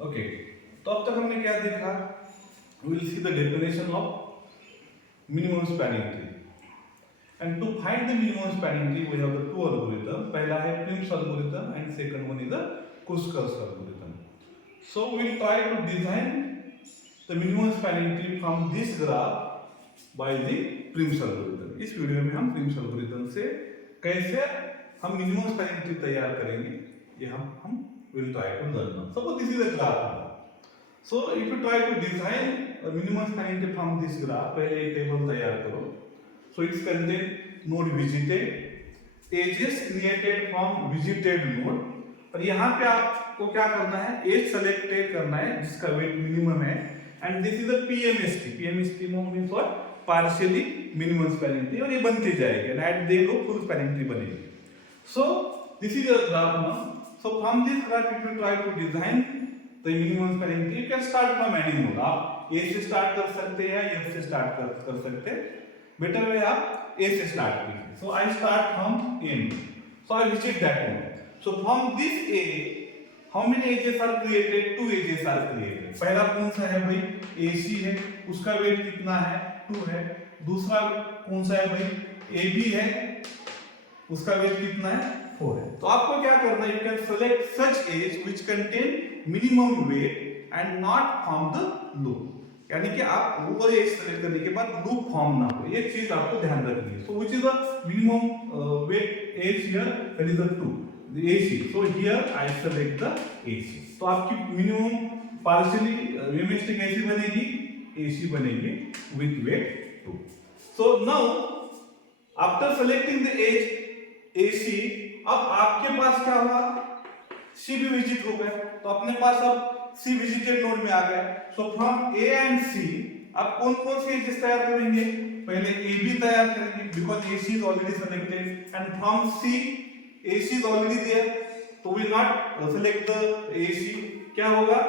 Okay, तो अब तक हमने क्या देखा? We will see the definition of minimum spanning tree and to find the minimum spanning tree we have the two algorithm. पहला है Prim's algorithm and second one is the Kruskal's algorithm. So we will try to design the minimum spanning tree from this graph by the Prim's algorithm. इस video में हम Prim's algorithm से कैसे हम minimum spanning tree तैयार करेंगे ये हम will try to learn now. Suppose this is a graph. So if you try to design a minimum spanning tree from this graph, पहले एक टेबल तैयार करो. So it's contain node visited, edges created from visited node. और यहाँ पे आपको क्या करना है? एज सेलेक्टेड करना है जिसका वेट मिनिमम है. And this is a PMST. PMST means what? Partially minimum spanning tree. और ये बनती जाएगी. And at the end full spanning tree बनेगी. So this is a graph now. So from this graph, if you try to design the minimum spanning tree, you can start from any node. आप A से start कर सकते हैं या F से start कर सकते हैं. Better way आप A से start कीजिए. So I start from A node. So I visit that node. So from this A, how many edges are created? 2 edges are created. पहला कौन सा है भाई? AC है. उसका weight कितना है? 2 है. दूसरा कौन सा है भाई? AB है. उसका weight कितना है? 4 है. तो आपको क्या करना है? You can select such edge which contain minimum weight and not from the loop. यानी कि आप वो एज सेलेक्ट करने के बाद लूप फॉर्म ना हो. ये चीज आपको ध्यान रखनी है. So which is the minimum weight edge here? That is the 2 the AC. So here I select the AC. तो आपकी मिनिमम पार्शियली MST कैसी बनेगी? AC बनेगी with weight 2. So now after selecting the edge AC, अब आपके पास क्या हुआ? C भी विजिट हो गए. तो अपने पास अब C विजिटेड नोड में आ गए. So from A and C अब कौन कौन सी एजेस तैयार करेंगे? पहले AB तैयार करेंगे because AC is already selected and from C AC is already there. तो we not select the AC. क्या होगा?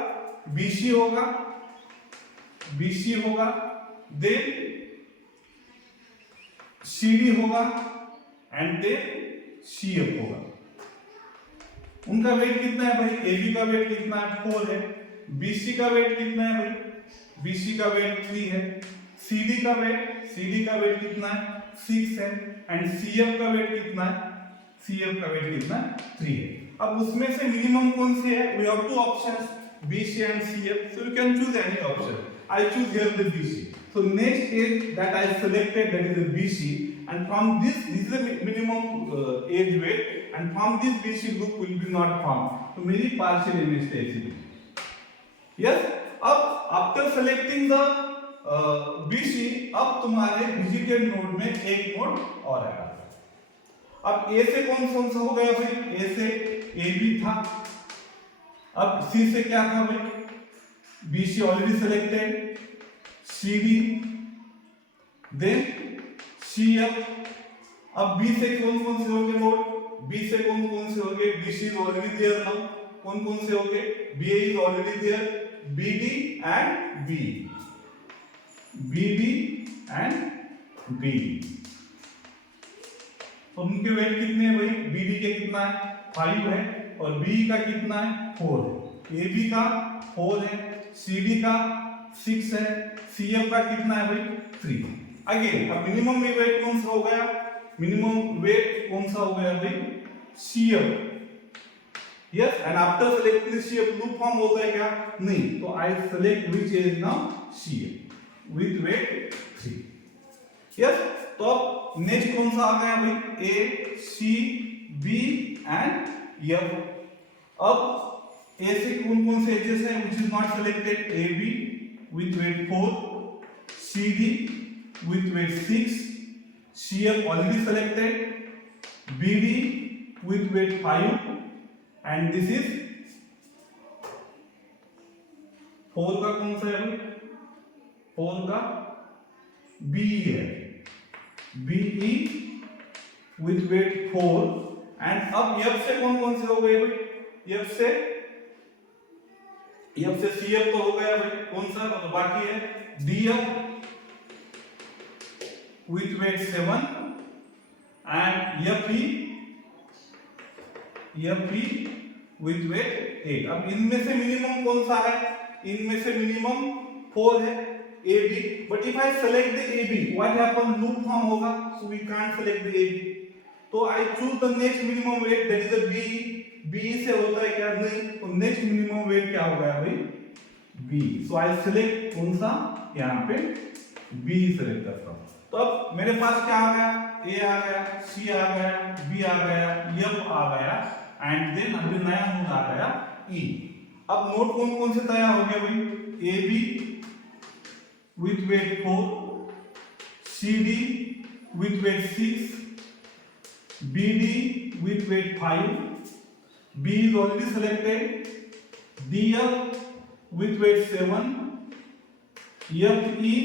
BC होगा. BC होगा. देन CD होगा एंड देन CF होगा. उनका वेट कितना है भाई? AB का वेट कितना है? 4 है. BC का वेट कितना है भाई? BC का वेट 3 है. CD का वेट कितना है? 6 है. एंड CF का वेट कितना है? CF का वेट कितना है? 3 है. अब उसमें से मिनिमम कौन से है? We have two options BC and CF. So you can choose any option. I choose here the BC. So next age that I selected, that is the BC, and from this is the minimum age weight, and from this BC loop will be not formed. So मेरी partial MST ऐसी थी. Yes. अब after selecting the BC, अब तुम्हारे visited node में एक node और आएगा. अब A से कौन सा हो गया भाई? A से AB था. अब C से क्या था भाई? BC already selected. CD then CF. अब B से कौन से होंगे नोड? B से कौन से होंगे? BC is already there now. कौन से होंगे? BA is already there. BD and B. BD and B. तो उनके वेट कितने हैं भाई? BD के कितना है? 5 है. और B का कितना है? 4 है. AB का 4 है. CD का 6 है. CF का कितना है भाई? 3. अगेन अब मिनिमम वेट कौन सा हो गया? मिनिमम वेट कौन सा हो गया भाई? CF. Yes. And after selecting CF loop form होता है क्या? नहीं. तो I select which is now CF with weight 3. Yes. तो अब नेक्स्ट कौन सा आ गया भाई? A, C, B and F. अब A से कौन से एजेस हैं which is not selected? AB with weight 4, CD with weight 6, CF already selected, BD with weight 5, and this is 4 का कौन सा है भाई? 4 का BE है. BE with weight 4. एंड अब F से कौन से हो गए भाई? F से CF तो हो गया भाई. कौन सा तो बाकी है? DF with weight 7 and FE with weight 8। अब इनमें से मिनिमम कौन सा है? इनमें से मिनिमम 4 है AB, but if I select the AB what happen? Loop form होगा, so we can't select the AB। तो I choose the next minimum weight that is the B से होता है क्या? नहीं। तो नेक्स्ट मिनिमम वेट क्या होगा भाई? B। सो आई सेलेक्ट कौन सा? यहाँ पे B सेलेक्ट करता हूँ। तो अब मेरे पास क्या आ गया? A आ गया, C आ गया, B आ गया, F आ गया एंड देन अभी नया नोड आ गया E। अब नोड कौन कौन से तैयार हो गए भाई? AB with weight 4, CD with weight 6, BD with weight 5, B is already selected, DF with weight 7, FE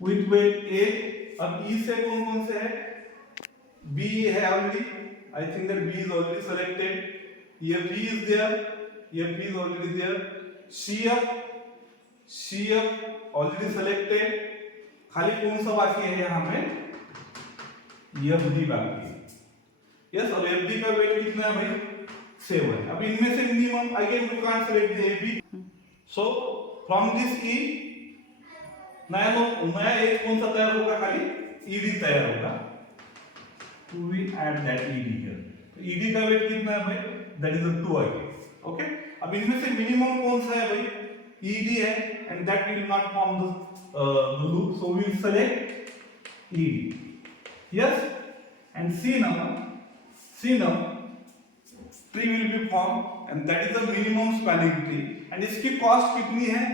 with weight 8। अब E से कौन कौन से है? B है already, I think that B is already selected, FE is there, FE is already there, CF already selected, खाली कौन सा बाकी है यहाँ पे? FD बाकी है। यस, और FD का वेट कितना है भाई? 7। अब इनमें से minimum again we can't select the AB, so from this E नया एक कौन सा तैयार होगा? खाली ED तैयार होगा, तो we add that ED here. तो ED का वेट कितना है भाई? That is 2 again. ओके, अब इनमें से मिनिमम कौन सा है भाई? ED है and that will not form the loop, so we will select ED। Yes, and see now tree will be formed and that is the minimum spanning tree and इसकी cost कितनी है?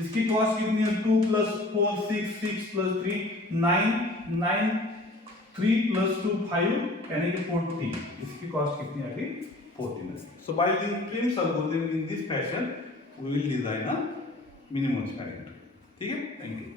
इसकी cost कितनी है? 2 plus 4 6 6 plus 3 9 9 3 plus 2 5 यानी कि 40। इसकी cost कितनी आ गई? 40। So by using Prim's algorithm in this fashion we will design a minimum spanning tree। ठीक है, थैंक यू।